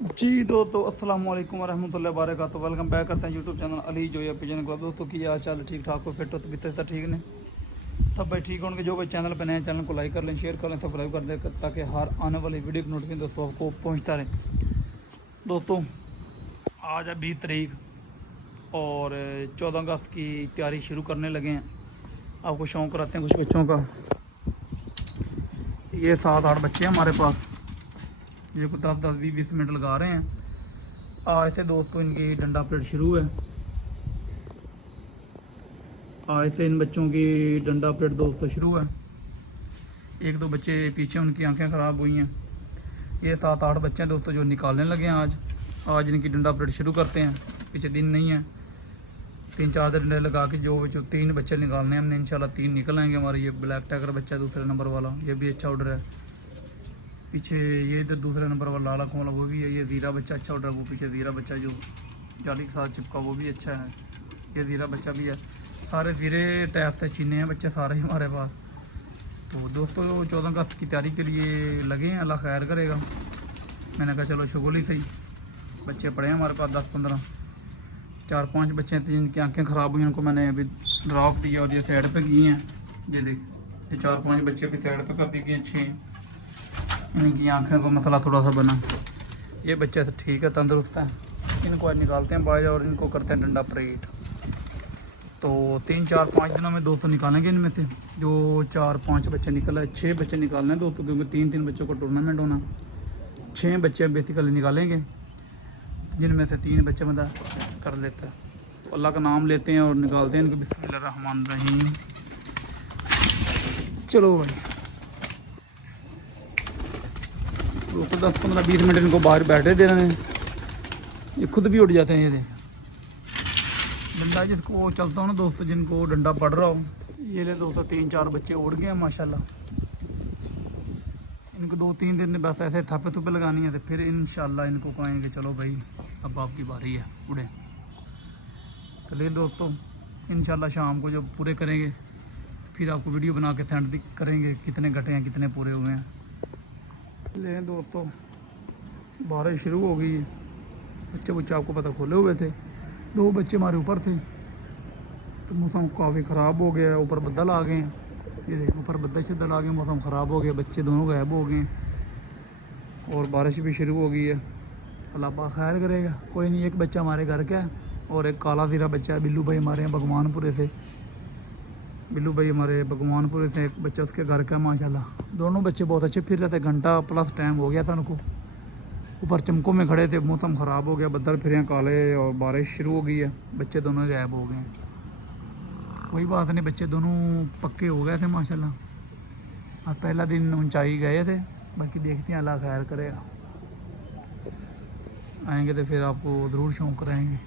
जी दोस्तों अस्सलाम वालेकुम रहमतुल्लाहि व बरकातहू। वेलकम बैक करते हैं यूट्यूब चैनल अली जो या पिजन क्लब। दोस्तों की हाल चाल ठीक ठाक हो, फिट हो तो बीते ठीक ने तब भाई ठीक होंगे। जो भाई चैनल पर नए चैनल को लाइक कर लें, शेयर कर लें, सब्सक्राइब कर दें ताकि हर आने वाली वीडियो की नोटिफिकेशन दोस्तों आपको पहुँचता रहे। दोस्तों आज है 20 तारीख और 14 अगस्त की तैयारी शुरू करने लगे हैं। आपको शौक़ कराते हैं कुछ बच्चों का। ये 7-8 बच्चे हैं हमारे पास, ये को 10-10, 20-20 मिनट लगा रहे हैं। आज से दोस्तों इनकी डंडा परेड शुरू है। आज से इन बच्चों की डंडा परेड दोस्तों शुरू है। 1-2 बच्चे पीछे उनकी आंखें ख़राब हुई हैं। ये 7-8 बच्चे हैं दोस्तों जो निकालने लगे हैं। आज इनकी डंडा परेड शुरू करते हैं। पीछे दिन नहीं है, 3-4 डंडे लगा के जो 3 बच्चे निकालने हैं हमने। इंशाल्लाह 3 निकल आएंगे हमारे। ये ब्लैक टाइगर बच्चा दूसरे नंबर वाला, ये भी अच्छा ऑर्डर है। पीछे ये तो दूसरे नंबर वाला लाला खोला वो भी है। ये ज़ीरा बच्चा अच्छा ऑर्डर है। वो पीछे ज़ीरा बच्चा जो जाली के साथ चिपका वो भी अच्छा है। ये ज़ीरा बच्चा भी है। सारे ज़ीरे टैप से चीने हैं बच्चे सारे हमारे पास। तो दोस्तों 14 अगस्त की तैयारी के लिए लगे हैं, अल्लाह खैर करेगा। मैंने कहा चलो शुगल ही सही। बच्चे पड़े हैं हमारे पास 10-15, 4-5 बच्चे हैं जिनकी आंखें ख़राब हुई, उनको मैंने अभी ड्राफ्ट दिया और ये साइड पे किए हैं। ये देख, ये 4-5 बच्चे अभी साइड पे कर दिए गए, 6। इनकी आंखें को मसला थोड़ा सा बना। ये बच्चे तो ठीक है, तंदुरुस्त हैं। इनको आज निकालते हैं बाहर और इनको करते हैं डंडा परेड। तो 3-4-5 दिनों में दोस्तों निकालेंगे इनमें से। जो 4-5 बच्चे निकल है, 6 बच्चे निकालने हैं दोस्तों, क्योंकि 3-3 बच्चों को टूर्नामेंट होना। 6 बच्चे बेसिकली निकालेंगे, जिनमें से 3 बच्चे मतलब कर लेते हैं। तो अल्लाह का नाम लेते हैं और निकालते हैं इनको। बिस्मिल्लाहिर्रहमानिर्रहीम। चलो भाई, तो 10-15-20 मिनट इनको बाहर बैठे दे रहे हैं। ये खुद भी उठ जाते हैं। ये देख, डंडा जिसको चलता हो ना दोस्तों, जिनको डंडा पड़ रहा हो, ये ले दोस्तों 3-4 बच्चे उड़ गए हैं माशाल्लाह। इनको 2-3 दिन बस ऐसे थप्पे थुप्पे लगानी है, तो फिर इंशाल्लाह इनको कहेंगे चलो भाई अब आपकी बारी है, उड़े। तो ले दोस्तों इंशाल्लाह शाम को जब पूरे करेंगे फिर आपको वीडियो बना के सेंड करेंगे कितने घटे हैं कितने पूरे हुए हैं। ले दोस्तों बारिश शुरू हो गई है। बच्चे आपको पता खोले हुए थे। 2 बच्चे हमारे ऊपर थे, तो मौसम काफ़ी ख़राब हो गया। ऊपर बदल आ गए हैं। ये देखो ऊपर बदल आ गए, मौसम ख़राब हो गया, बच्चे दोनों गायब हो गए और बारिश भी शुरू हो गई है। अल्लाह पाक खैर करेगा। कोई नहीं, एक बच्चा हमारे घर का है और एक काला ज़ीरा बच्चा है। बिल्लू भाई हमारे यहाँ भगवानपुरे से, बिल्लू भाई हमारे भगवानपुरे से एक बच्चा उसके घर का माशाल्लाह। दोनों बच्चे बहुत अच्छे फिर रहे थे। घंटा प्लस टाइम हो गया था उनको। ऊपर चमकों में खड़े थे, मौसम ख़राब हो गया, बदल फिर काले और बारिश शुरू हो गई है। बच्चे दोनों गायब हो गए हैं। कोई बात नहीं, बच्चे दोनों पक्के हो गए थे माशाल्लाह। और पहला दिन ऊंचाई गए थे, बाकी देखते हैं अल्लाह खैर करेगा। आएंगे तो फिर आपको ज़रूर शौक़ कराएंगे।